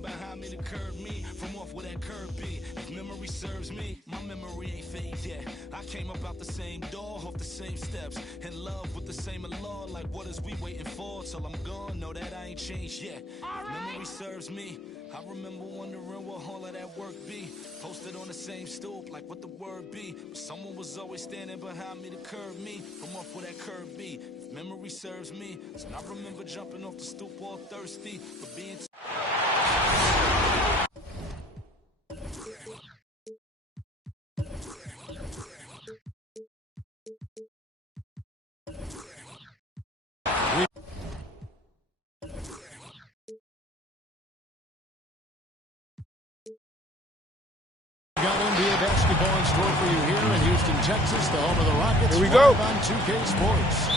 standing behind me to curb me from off where that curb be. If memory serves me, my memory ain't fade yet. I came up out the same door, off the same steps, in love with the same law. Like what is we waiting for till I'm gone? Know that I ain't changed yet. If memory serves me, I remember wondering what all of that work be. Posted on the same stoop, like what the word be. But someone was always standing behind me to curb me from off where that curb be. If memory serves me, so I remember jumping off the stoop all thirsty for being. Got NBA basketball in store for you here in Houston, Texas, the home of the Rockets. Here we go. On 2K Sports.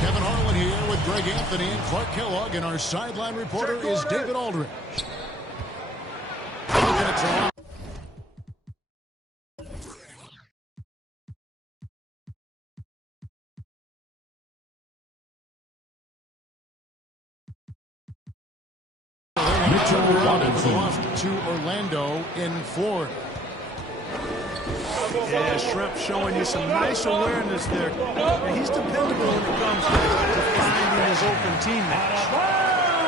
Kevin Harlan here with Greg Anthony and Clark Kellogg, and our sideline reporter is David Aldridge. Looking at Toronto. Mitchell Robinson off to Orlando in Florida. Yeah, Shrimp showing you some nice awareness there. And he's dependable when it comes to finding his open teammates.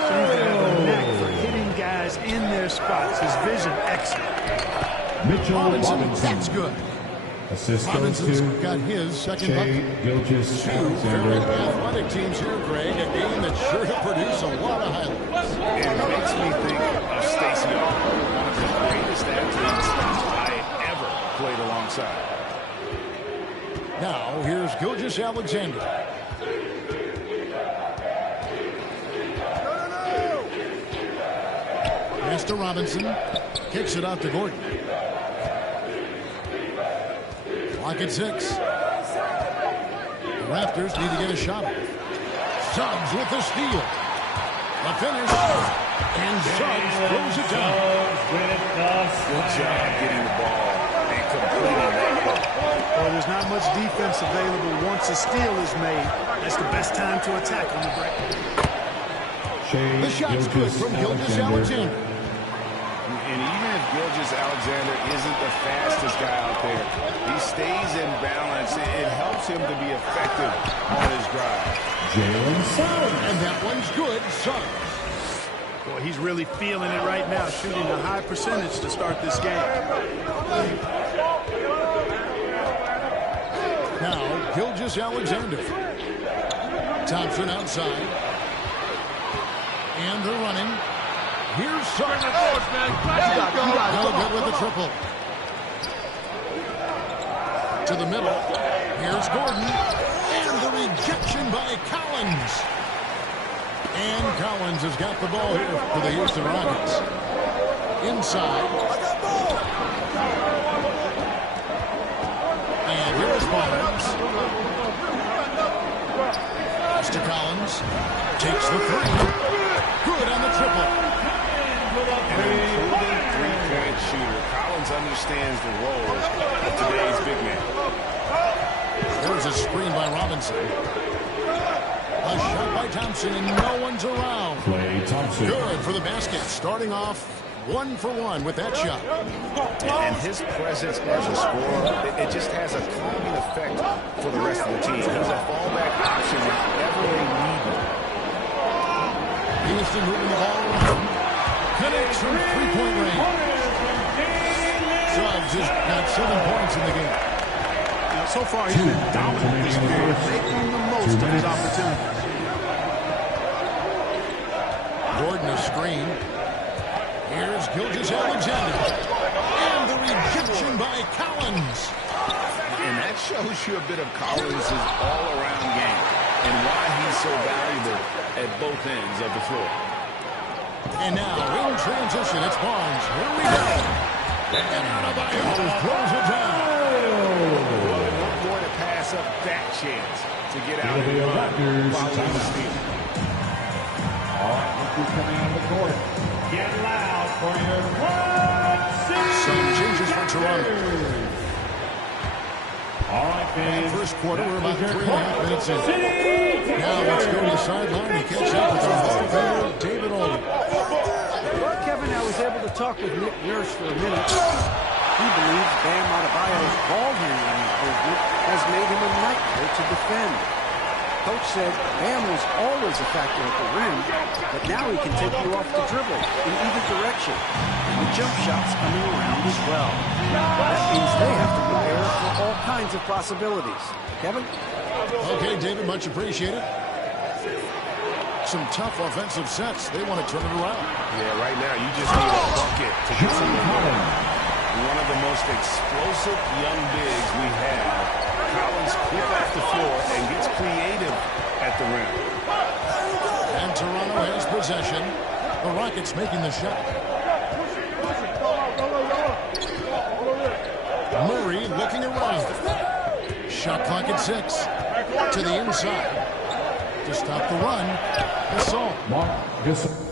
Seems to have a knack for hitting guys in their spots. His vision, excellent. Mitchell Robinson. That's good. Assist goes Robinson's to got his second Shea bucket. Gilgeous-Alexander. Very athletic teams here, Greg. A game that's sure to produce a lot of highlights. It makes me think of Stacey Augmon, one of the greatest athletes I ever played alongside. Now, here's Gilgeous-Alexander. Pass to Robinson. Kicks it out to Gordon. Clock at 6. The Raptors need to get a shot off. Suggs with the steal. The finish. And Suggs throws it down. Good job getting the ball and completing that. Well, there's not much defense available once a steal is made. That's the best time to attack on the break. The shot's good from Gilgeous-Alexander. And even if Gilgeous-Alexander isn't the fastest guy out there, he stays in balance. It helps him to be effective on his drive. Jalen Suggs. And that one's good. Suggs. Boy, he's really feeling it right now, shooting a high percentage to start this game. Now, Gilgeous-Alexander. Thompson outside. And they're running. Here's Suggs. No good with the triple. To the middle. Here's Gordon. And the rejection by Collins. And Collins has got the ball here for the Houston Rockets. Inside. And here's Barnes. Pass to Collins. Takes the three. Good on the triple. An improving three-point shooter. Collins understands the role of today's big man. There's a screen by Robinson. A shot by Thompson, and no one's around. Klay Thompson. Good for the basket. Starting off 1 for 1 with that shot. And his presence as a scorer, it just has a calming effect for the rest of the team. He's a fallback option whenever they need him. Houston moving the ball around. Connects from three-point range. Suggs has got 7 points in the game. Now, so far, he's been dominant this period, making the most of his opportunities. Gordon a screen. Here's Gilgeous-Alexander. And the rejection by Collins. And that shows you a bit of Collins' all-around game and why he's so valuable at both ends of the floor. And now, in transition, it's Barnes. Here we go. And Adebayo throws it down. What more to pass up that chance to get out of the run following the steal. All right, look coming out of the court. Get loud for your Some changes for Toronto. All right, fans. First quarter, we're about 3.5 minutes in. Now let's go to the sideline and catch up with our Hall of Famer, David Aldridge. Well, Kevin, I was to talk with Nick Nurse for a minute. He believes Bam Adebayo's ball handling improvement has made him a nightmare to defend. Coach said Bam was always a factor at the rim, but now he can take you off the dribble in either direction. And the jump shot's coming around as well. That means they have to prepare for all kinds of possibilities. Kevin? Okay, David, much appreciated. Some tough offensive sets. They want to turn it around. Yeah, right now you just need a bucket to get some momentum. One of the most explosive young bigs we have. Collins quick off the floor and gets creative at the rim. And Toronto has possession. The Rockets making the shot. Murray looking around. Shot clock at 6. To the inside. To stop the run, Gasol. Marc Gasol.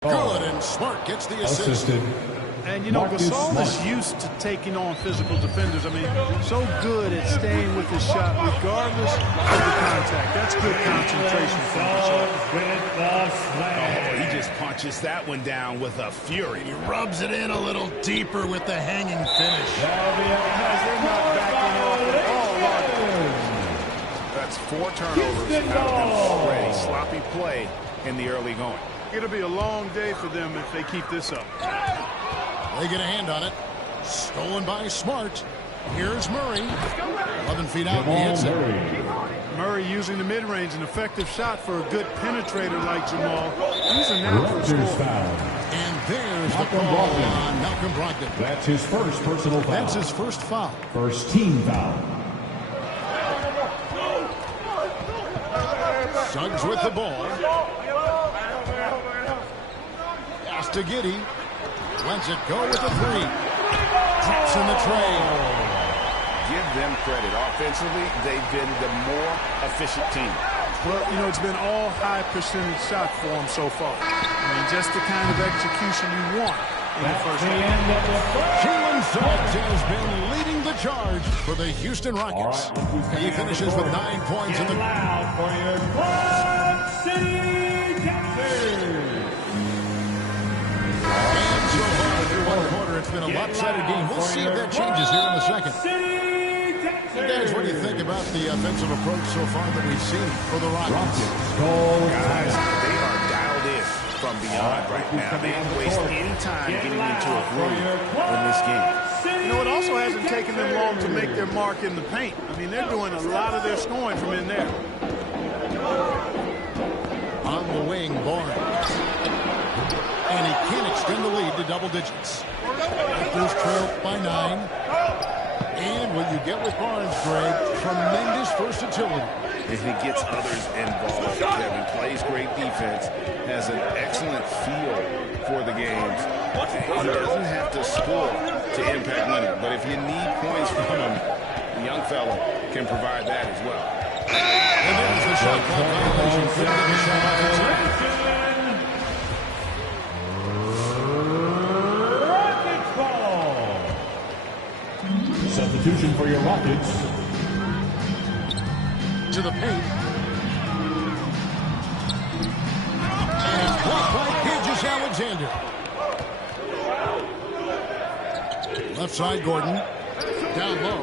Good, and Smart gets the assist. And, you know, Gasol is used to taking on physical defenders. I mean, so good at staying with his shot regardless of the contact. That's good concentration from Gasol. Oh, he just punches that one down with a fury. He rubs it in a little deeper with the hanging finish. That's 4 turnovers out of them already. Sloppy play in the early going. It'll be a long day for them if they keep this up. They get a hand on it. Stolen by Smart. Here's Murray. 11 feet out, and he hits it. Murray using the mid-range, an effective shot for a good penetrator like Jamal. He's a natural scorer. And there's the call on Malcolm Brogdon. That's his first personal foul. That's his first foul. First team foul. Suggs with the ball. Pass to Giddey. Lets it go with the 3. Drops in the tray. Give them credit. Offensively, they've been the more efficient team. Well, you know, it's been all high percentage shot for them so far. I mean, just the kind of execution you want in the first half. Jalen Suggs has been leading the charge for the Houston Rockets. He finishes with 9 points in the... Loud for your Club City Captors. And so far through one quarter, it's been a lopsided game. We'll see if that changes here in a second. So guys, what do you think about the offensive approach so far that we've seen for the Rockets? Guys, they are dialed in from beyond right now. They didn't waste any time getting into a groove in this game. You know, it also hasn't taken them long to make their mark in the paint. I mean, they're doing a lot of their scoring from in there. On the wing, Barnes. And he can extend the lead to double digits. Raptors trail by 9. And what you get with Barnes, Greg, tremendous versatility. And he gets others involved. Kevin plays great defense, has an excellent feel for the games, He doesn't have to score to impact winning, but if you need points from him, the young fella can provide that as well. And there's the shot clock violation. Couldn't get the shot off in time. Rockets ball. Substitution for your Rockets. To the paint. And it's blocked by Gilgeous-Alexander. Left side, Gordon. Down low.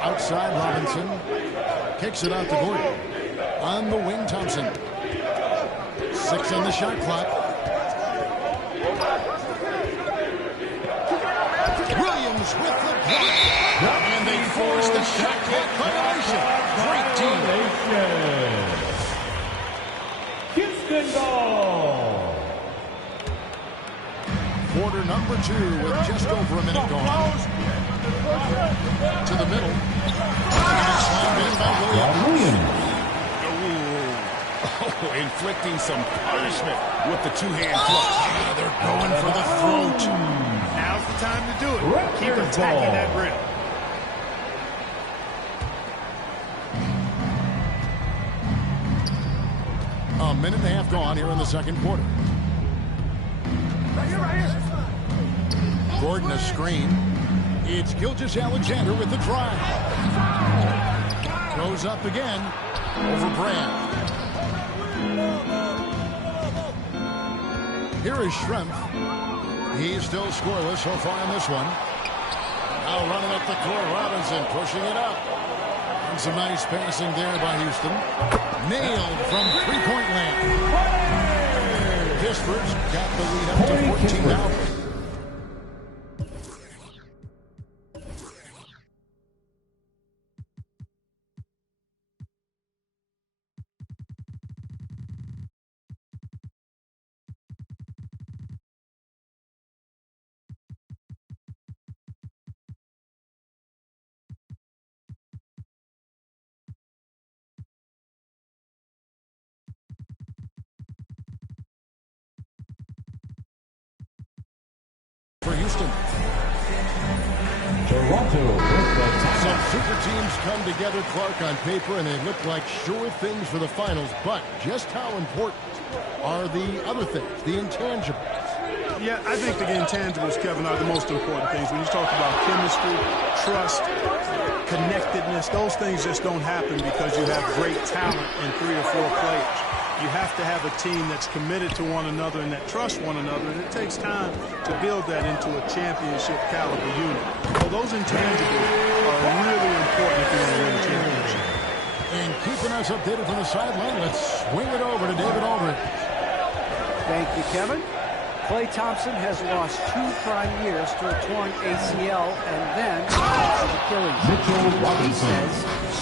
Outside, Robinson. Kicks it out to Gordon. On the wing, Thompson. 6 on the shot clock. Williams with the block. And they force the shot clock violation. Great team. Houston ball. Quarter number 2 with just over a minute gone. To the middle. Slammed in by Williams. Oh, inflicting some punishment with the two-hand clutch. Yeah, they're going for the throat. Now's the time to do it. Keep attacking that rim. A minute and a half gone here in the second quarter. Gordon a screen. It's Gilgeous-Alexander with the drive. Goes up again over Brand. Here is Schrempf. He's still scoreless so far in this one. Now running up the court, Robinson pushing it up. And some nice passing there by Houston. Nailed from three-point land. Kispers got the lead up to 14 now. For Houston. Toronto with the top. Some super teams come together, Clark, on paper, and they look like sure things for the finals. But just how important are the other things, the intangibles? Yeah, I think the intangibles, Kevin, are the most important things. When you talk about chemistry, trust, connectedness, those things just don't happen because you have great talent in 3 or 4 players. You have to have a team that's committed to one another and that trusts one another, and it takes time to build that into a championship caliber unit. So those intangibles are really important if you want to win a championship. And keeping us updated from the sideline, let's swing it over to David Aldridge. Thank you, Kevin. Klay Thompson has lost 2 prime years to a torn ACL and then an Achilles. He says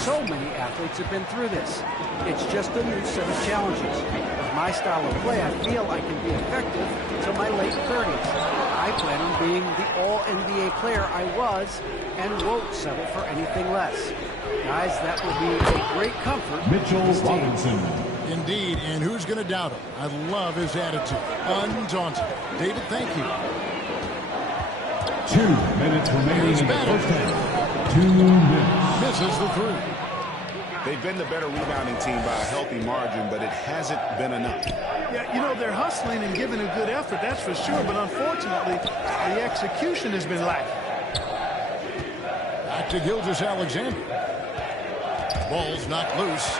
so many athletes have been through this. It's just a new set of challenges. With my style of play, I feel I can be effective until my late 30s. I plan on being the all-NBA player I was and won't settle for anything less. Guys, that would be a great comfort. Mitchell Robinson. Indeed, and who's going to doubt him? I love his attitude. Undaunted. David, thank you. 2 minutes remaining in the first half. 2 minutes. Misses the 3. They've been the better rebounding team by a healthy margin, but it hasn't been enough. Yeah, you know, they're hustling and giving a good effort, that's for sure, but unfortunately, the execution has been lacking. Back to Gilgeous-Alexander. Ball's knocked loose.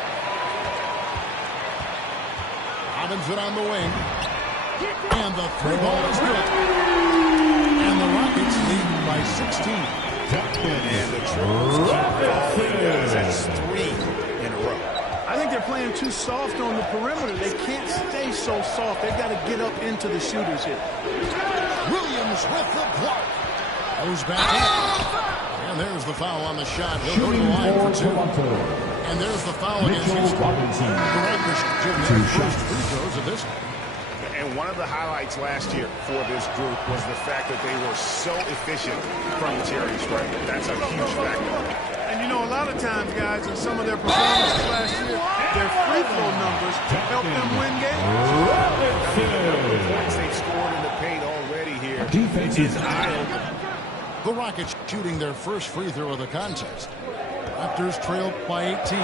Robinson on the wing. And the 3-ball is good. And the Rockets lead by 16. And the triples keep falling, guys. That's 3 in a row. I think they're playing too soft on the perimeter. They can't stay so soft. They've got to get up into the shooters here. Williams with the block. Goes back up. And there's the foul on the shot. He'll go to the line for 2. And there's the foul against Houston. Robinson. The Raptors should their first free throws of this one. And one of the highlights last year for this group was the fact that they were so efficient from the charity stripe. That's a huge factor. And you know, a lot of times, guys, in some of their performances last year, their free throw numbers helped them win games. defensive foul. The Rockets shooting their first free throw of the contest. Raptors trailed by 18.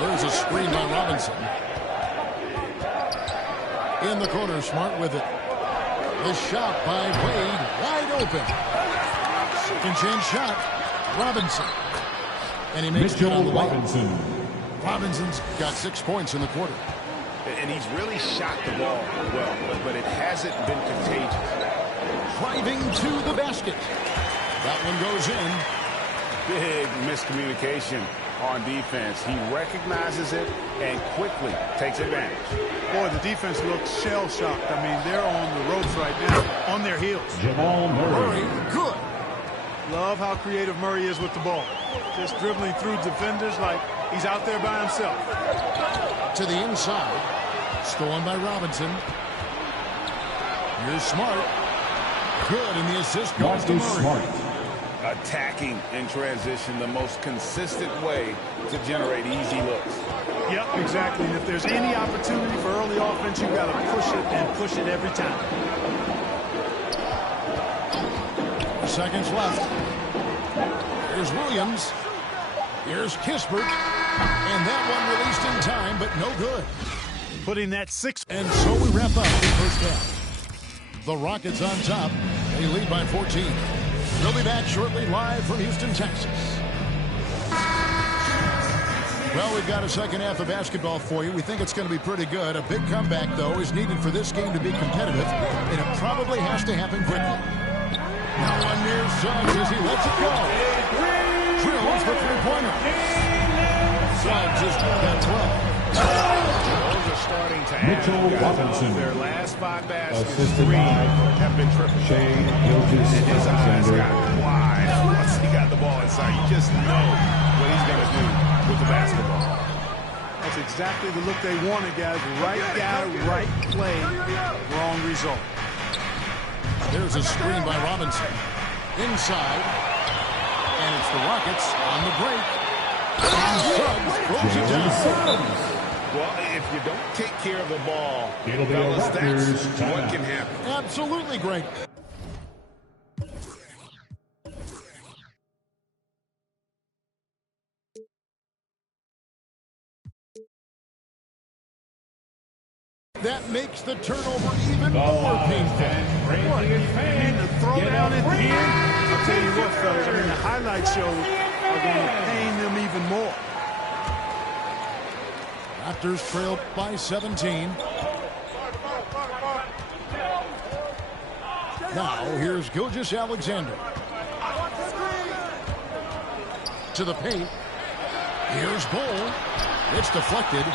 There's a screen by Robinson. In the corner, Smart with it. The shot by Wade, wide open. Second chance shot, Robinson. And he makes good on the Robinson. Robinson's got 6 points in the quarter. And he's really shot the ball well, but it hasn't been contagious. Driving to the basket. That one goes in. Big miscommunication on defense. He recognizes it and quickly takes advantage. Boy, the defense looks shell-shocked. I mean, they're on the ropes right now, on their heels. Jamal Murray. Good. Love how creative Murray is with the ball. Just dribbling through defenders like he's out there by himself. To the inside. Stolen by Robinson. Here's Smart. Good, and the assist goes to Murray. Smart. Attacking in transition, the most consistent way to generate easy looks. Yep, exactly. And if there's any opportunity for early offense, you've got to push it and push it every time. Seconds left. Here's Williams. Here's Kispert. And that one released in time, but no good. Putting that 6. And so we wrap up the first half. The Rockets on top. They lead by 14. We'll be back shortly live from Houston, Texas. Well, we've got a second half of basketball for you. We think it's going to be pretty good. A big comeback, though, is needed for this game to be competitive, and it probably has to happen quickly. Now one near Suggs as he lets it go. Drills for three-pointer. Suggs has got 12. Those are starting to add. Mitchell Robinson. Their last 5 baskets, Assisted 3 by have been triple. Shea Gilgeous-Alexander. His eyes got wide once he got the ball inside. You just know what he's going to do with the basketball. That's exactly the look they wanted, guys. Right guy, right play, wrong result. There's a screen by Robinson. Inside. And it's the Rockets on the break. And Suggs throws it down. Well, if you don't take care of the ball, It'll be fellas, a that's Raptors what timeout. can happen. Absolutely great. That makes the turnover even more painful. And the throw down at the end, I'll tell you what, fellas, I mean, the highlight shows are going to pain them even more. Raptors trail by 17. Now here's Gilgeous-Alexander. To the paint. Here's Bull. It's deflected.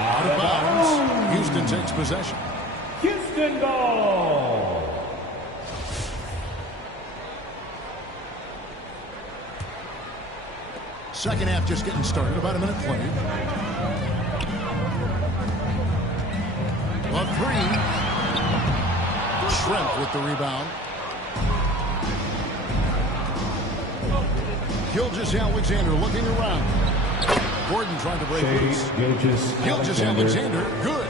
Out of bounds. Houston takes possession. Houston ball. Second half just getting started. About a minute played. A three. Trent with the rebound. Gilgeous-Alexander looking around. Gordon trying to break loose. Gilgeous-Alexander, good.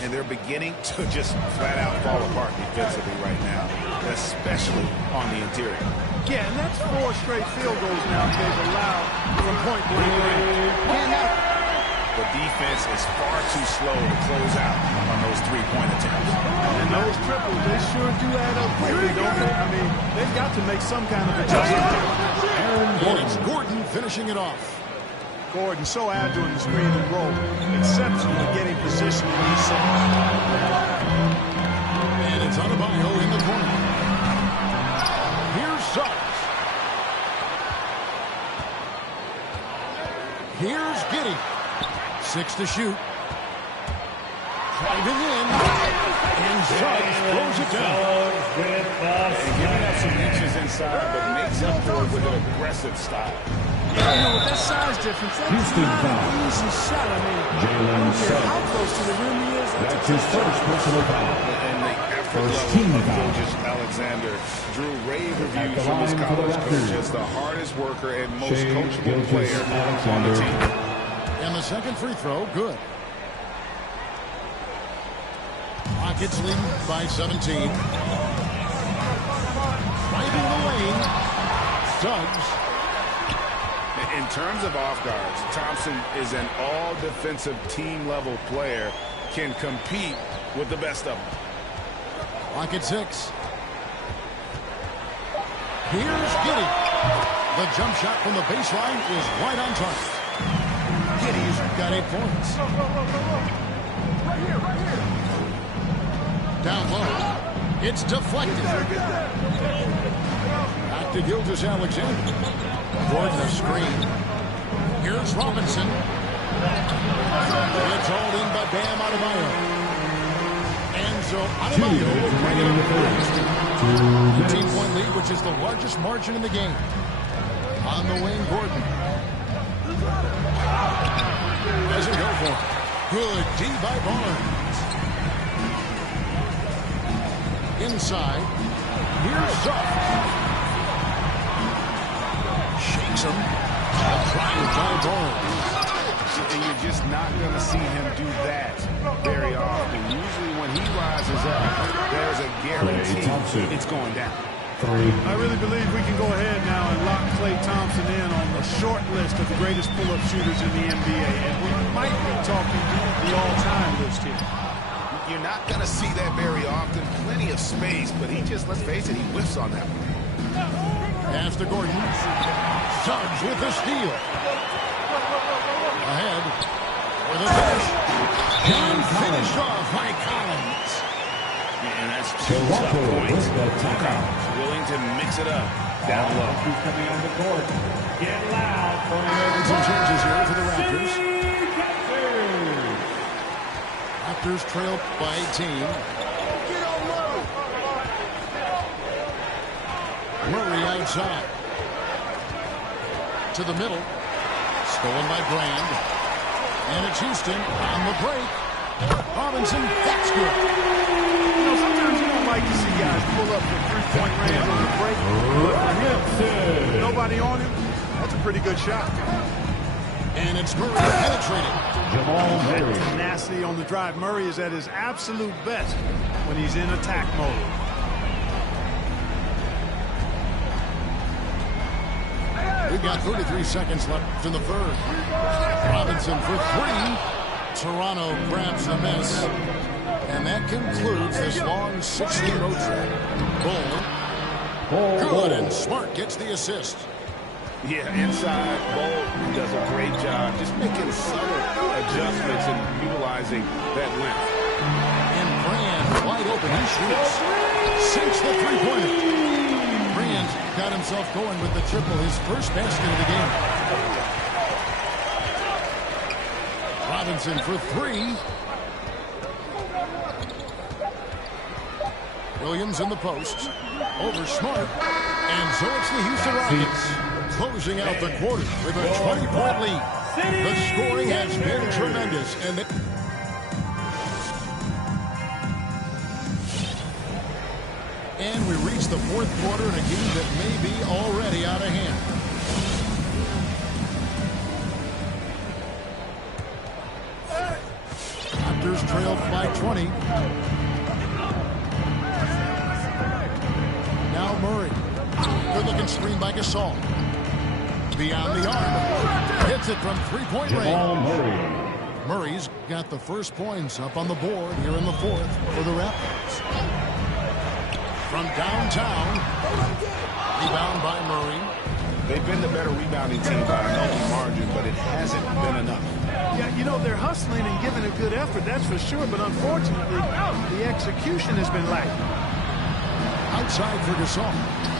And they're beginning to just flat out fall apart defensively right now, especially on the interior. Yeah, and that's 4 straight field goals now they've allowed from point-blank range. The defense is far too slow to close out on those three-point attempts. And those triples, they sure do add up quickly, don't they? I mean, they've got to make some kind of adjustment. And it's Gordon finishing it off. Gordon so agile in the screen and roll. Exceptional at getting position in these seconds. And it's Adebayo in the corner. Here's Suggs. Here's Giddey. 6 to shoot. Driving in. And Suggs throws it down. And giving up some inches inside, but makes up for it with an aggressive style. Yeah, you know, with that size difference, that's Houston not foul. an easy shot. I mean, I Jalen don't care Suggs. how close to the rim he is. That's his first personal foul. And the effort First level team of foul. Gilgeous-Alexander drew rave At reviews the from his line for the college coach Raptors. as the hardest worker and most Shea coachable player on the Gilgeous-Alexander. team. And the second free throw, good. Rockets lead by 17. Driving the lane. Suggs. In terms of off guards, Thompson is an all-defensive team-level player, can compete with the best of them. Rocket 6. Here's Giddey. The jump shot from the baseline is right on target. Giddey's got 8 points. Down low. It's deflected. Back to Gilgeous-Alexander. Gordon a screen. Here's Robinson. It's hauled in by Bam Adebayo. And so Adebayo will bring it up. 18-point lead, which is the largest margin in the game. On the wing, Gordon. Doesn't go for it. Good D by Barnes. Inside. Here's Zuff. Shakes him. Tried by Barnes. And you're just not going to see him do that very often. Usually when he rises up, there's a guarantee it's going down. I really believe we can go ahead now and lock Klay Thompson in on the short list of the greatest pull-up shooters in the NBA. And we might be talking the all-time list here. You're not going to see that very often. Plenty of space, but he just, let's face it, he whiffs on that one. Pass to Gordon. Suggs with the steal. Ahead with a finish. And finished off by Collins. And that's 2 tough points. Collins willing to mix it up down low. He's coming on the court. Get loud for And some changes here for the Raptors. Raptors trail by 18. Murray outside. To the middle. Stolen by Brand. And it's Houston on the break. Robinson, that's good. You know, sometimes you don't like to see guys pull up from three-point range on the break. But for him, nobody on him, that's a pretty good shot. And it's Murray penetrating. Jamal Murray. Tenacity on the drive. Murray is at his absolute best when he's in attack mode. We've got 33 seconds left in the third. Robinson for 3. Toronto grabs the miss. And that concludes this long 16 road trip. Bull. Good, and Smart gets the assist. Yeah, inside, Bull does a great job just making subtle adjustments and utilizing that length. And Brand wide open. He shoots. Sinks the three-pointer. Brand got himself going with the triple, his first basket of the game. Robinson for 3. Williams in the post. Over Smart. And so it's the Houston Rockets closing out the quarter with a 20-point lead. The scoring has been tremendous. And we reach the fourth quarter in a game that may be already out of hand. Raptors trail by 20. Now Murray. Good-looking screen by Gasol. Beyond the arc. Hits it from three-point range. Murray's got the first points up on the board here in the fourth for the Raptors. From downtown. Rebound by Murray. They've been the better rebounding team by a healthy margin, but it hasn't been enough. Yeah, you know, they're hustling and giving a good effort, that's for sure, but unfortunately, the execution has been lacking. Outside for Gasol.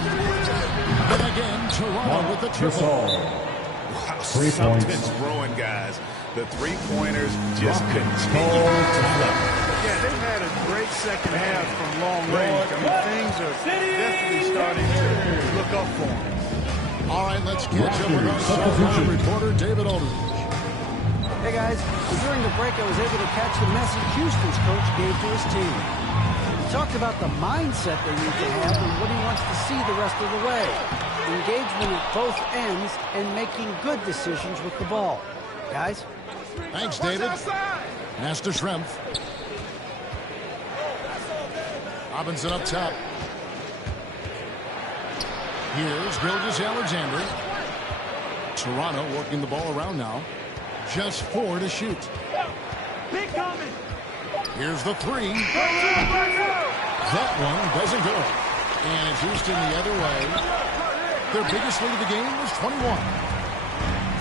Then again, Toronto with the triple. Wow, something's growing, guys. The three-pointers just continue to flip. Yeah, they've had a great second half from long range. I mean, things are definitely starting to look up for them. All right, let's catch up with our Southland reporter, David Aldridge. Hey, guys. During the break, I was able to catch the message Houston's coach gave to his team. He talked about the mindset they need to have and what he wants to see the rest of the way. Engagement at both ends and making good decisions with the ball. Guys? Thanks, David. Master Schrempf. Robinson up top. Here's Gilgeous-Alexander. Toronto working the ball around now. Just 4 to shoot. Here's the 3. That one doesn't go. And Houston the other way. Their biggest lead of the game was 21.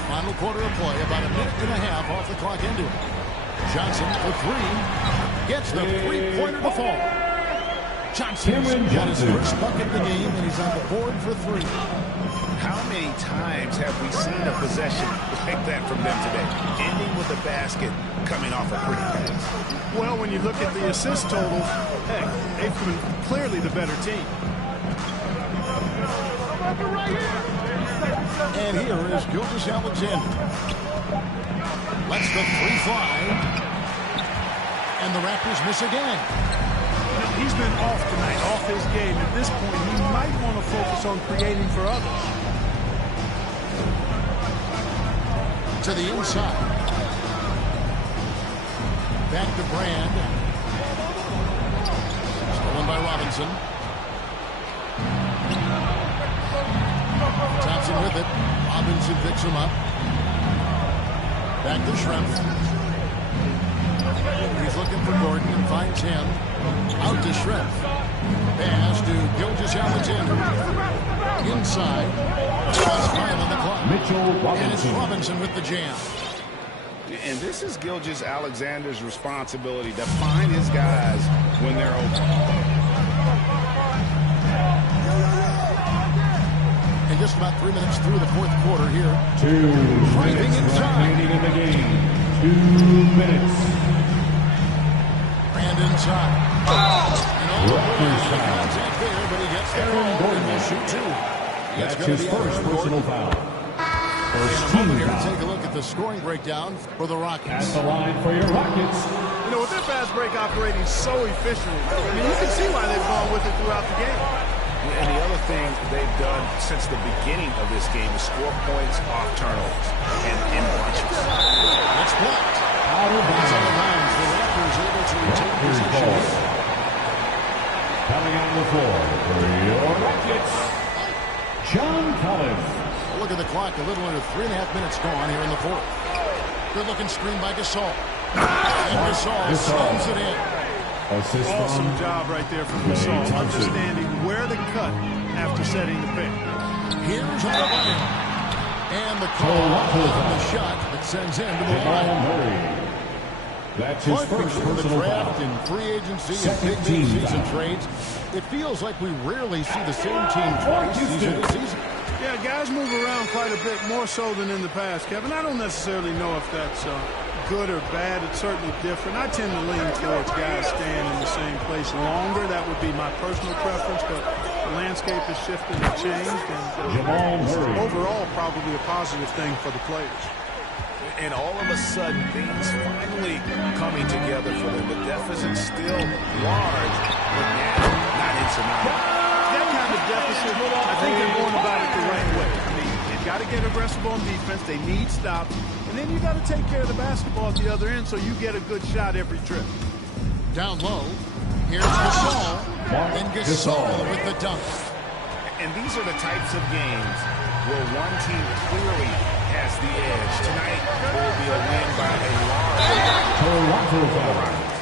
Final quarter of play, about a minute and a half off the clock into it. Johnson for 3. Gets the three-pointer to fall. Johnson's got his first bucket of the game, and he's on the board for 3. How many times have we seen a possession like that from them today? Ending with a basket, coming off a pretty pass. Well, when you look at the assist totals, heck, they've been clearly the better team. And here is Gilgeous-Alexander. Lets the 3 fly. And the Raptors miss again. You know, he's been off tonight, off his game. At this point, he might want to focus on creating for others. To the inside. Back to Brand. Stolen by Robinson. Thompson with it. Robinson picks him up. Back to Schrempf. He's looking for Gordon and finds him. Out to Schrempf. Pass to Gilgeous-Alexander. Inside. Just 5 on the clock. Mitchell And it's Robinson. Robinson with the jam. And this is Gilgeous-Alexander's responsibility to find his guys when they're open. And just about 3 minutes through the fourth quarter here. 2 minutes remaining in the game. 2 minutes. Brand inside. And all the contact there, but he gets the ball and will shoot 2. That's his first personal foul. First In a team moment here to foul. take a look at the scoring breakdown for the At Rockets. the line for your Rockets. You know, with their fast break operating so efficiently, I mean, you can see why they've gone with it throughout the game. And the other thing they've done since the beginning of this game is score points off turnovers and in bunches. It's blocked. Out of It's out of bounds. bounds. The Raptors able to retain Raptors possession. ball. Coming on the floor for your Rockets, John Collins. Look at the clock. A little under 3.5 minutes gone here in the fourth. Good looking screen by Gasol. And Gasol slams it in. Assist Awesome from job right there from Klay Gasol, Thompson. understanding where to cut after setting the pick. Here's Adebayo. And the call on the shot that sends him to the Jamal line. Murray. That's his But first between the personal draft foul. and free agency and Second big team season foul. trades, it feels like we rarely see the same team twice season to season. Yeah, guys move around quite a bit, more so than in the past, Kevin. I don't necessarily know if that's good or bad. It's certainly different. I tend to lean towards guys staying in the same place longer. That would be my personal preference, but the landscape has shifted and changed, and Jamal Murray. overall probably a positive thing for the players. And all of a sudden, things finally coming together for them. The deficit's still large, but now not insurmountable. That kind of deficit, I think they're going about it the right way. I mean, they've got to get aggressive on defense. They need stops. And then you got to take care of the basketball at the other end so you get a good shot every trip. Down low, here's Gasol. And Gasol with the dunk. And these are the types of games where one team clearly has the edge. Tonight will be a win by a large. Toronto foul.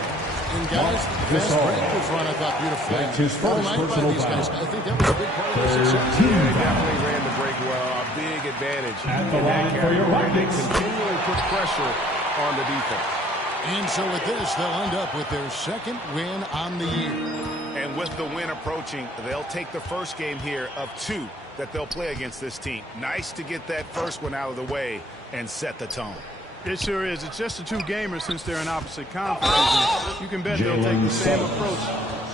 And guys, the fast Gasol. break was run, I thought, beautifully. That's his all first night by personal these guys. foul. I think that was a big part of the success. Team They foul. definitely ran the break well. A big advantage. At the in that line for your category. They Rockets. continually put pressure on the defense. And so with this, they'll end up with their second win on the year. And with the win approaching, they'll take the first game here of 2 that they'll play against this team. Nice to get that first one out of the way and set the tone. It sure is. It's just a two-gamer since they're in opposite conferences. You can bet they'll take the same approach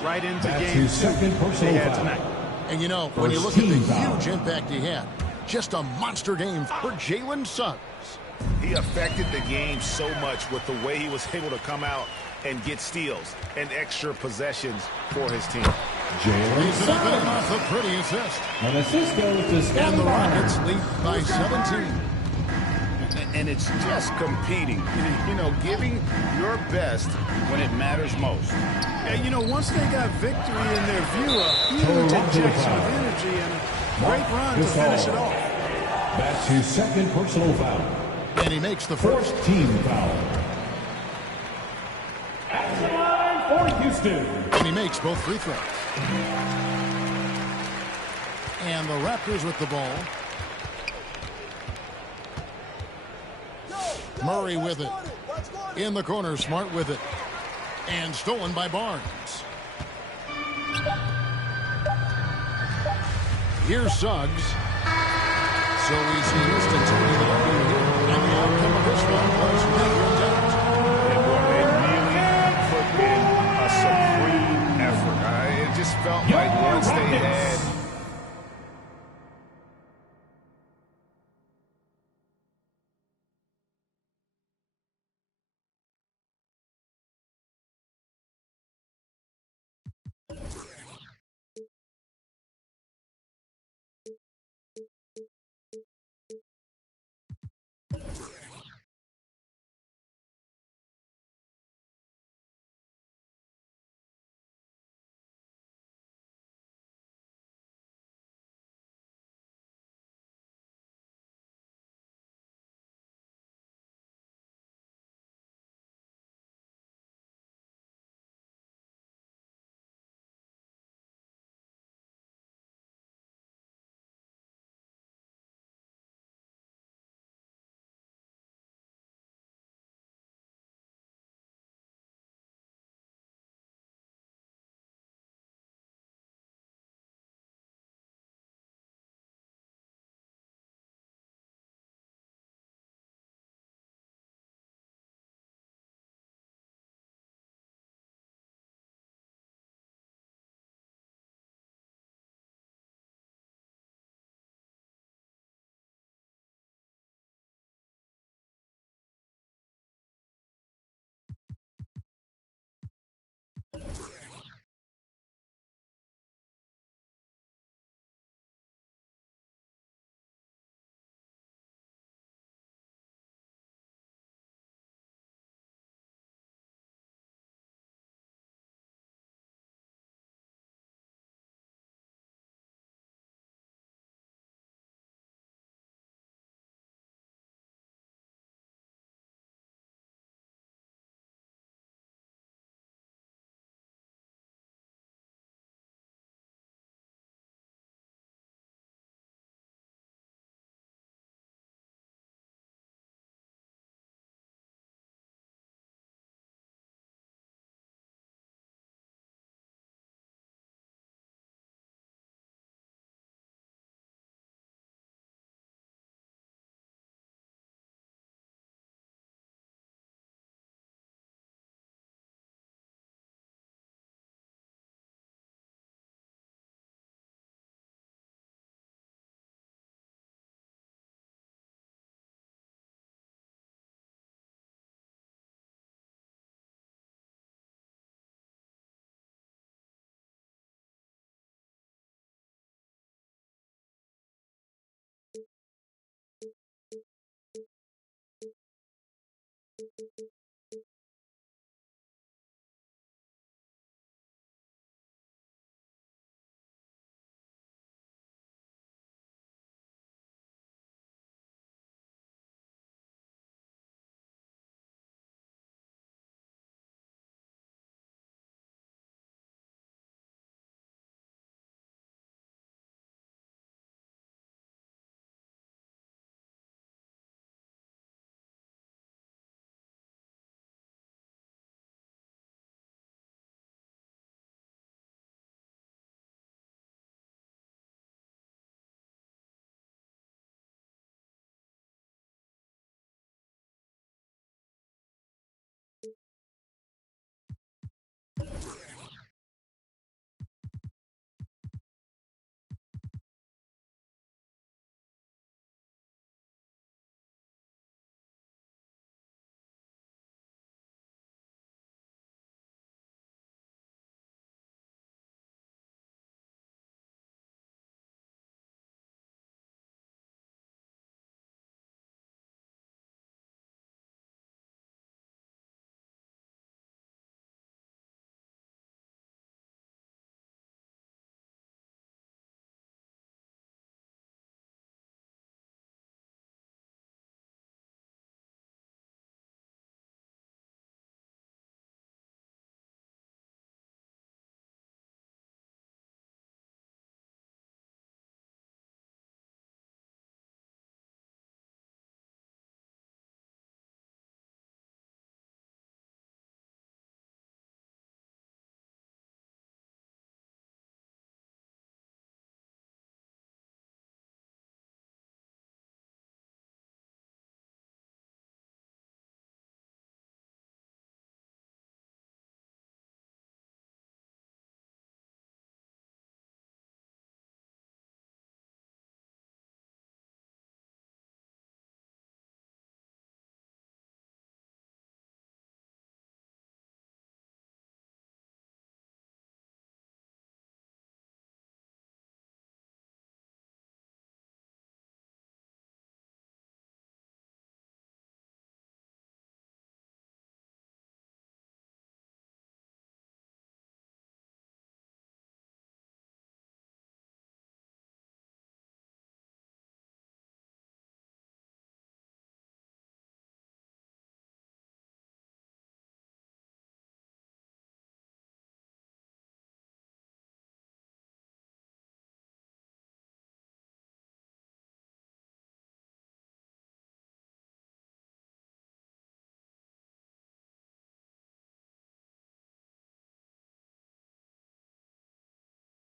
right into That's game his 2 second they personal had foul. tonight. And you know, when you First look at the team foul. huge impact he had, just a monster game for Jalen Suggs. He affected the game so much with the way he was able to come out and get steals and extra possessions for his team. Jalen Leads it up and Suggs. off the pretty assist. An assist goes to And Scotty the Barnes. Rockets lead by 17. and it's just competing. You know, giving your best when it matters most. Yeah, you know, once they got victory in their view, a huge injection of energy and a great run to finish it off. That's his second personal foul. And he makes the first. Team foul. At the line for Houston. And he makes both free throws. And the Raptors with the ball. Murray with it. In the corner, Smart with it. And stolen by Barnes. Here's Suggs. So we see Houston turning the W here. And the outcome of this one was no doubt. And boy, they really put in a supreme effort. It just felt like once they had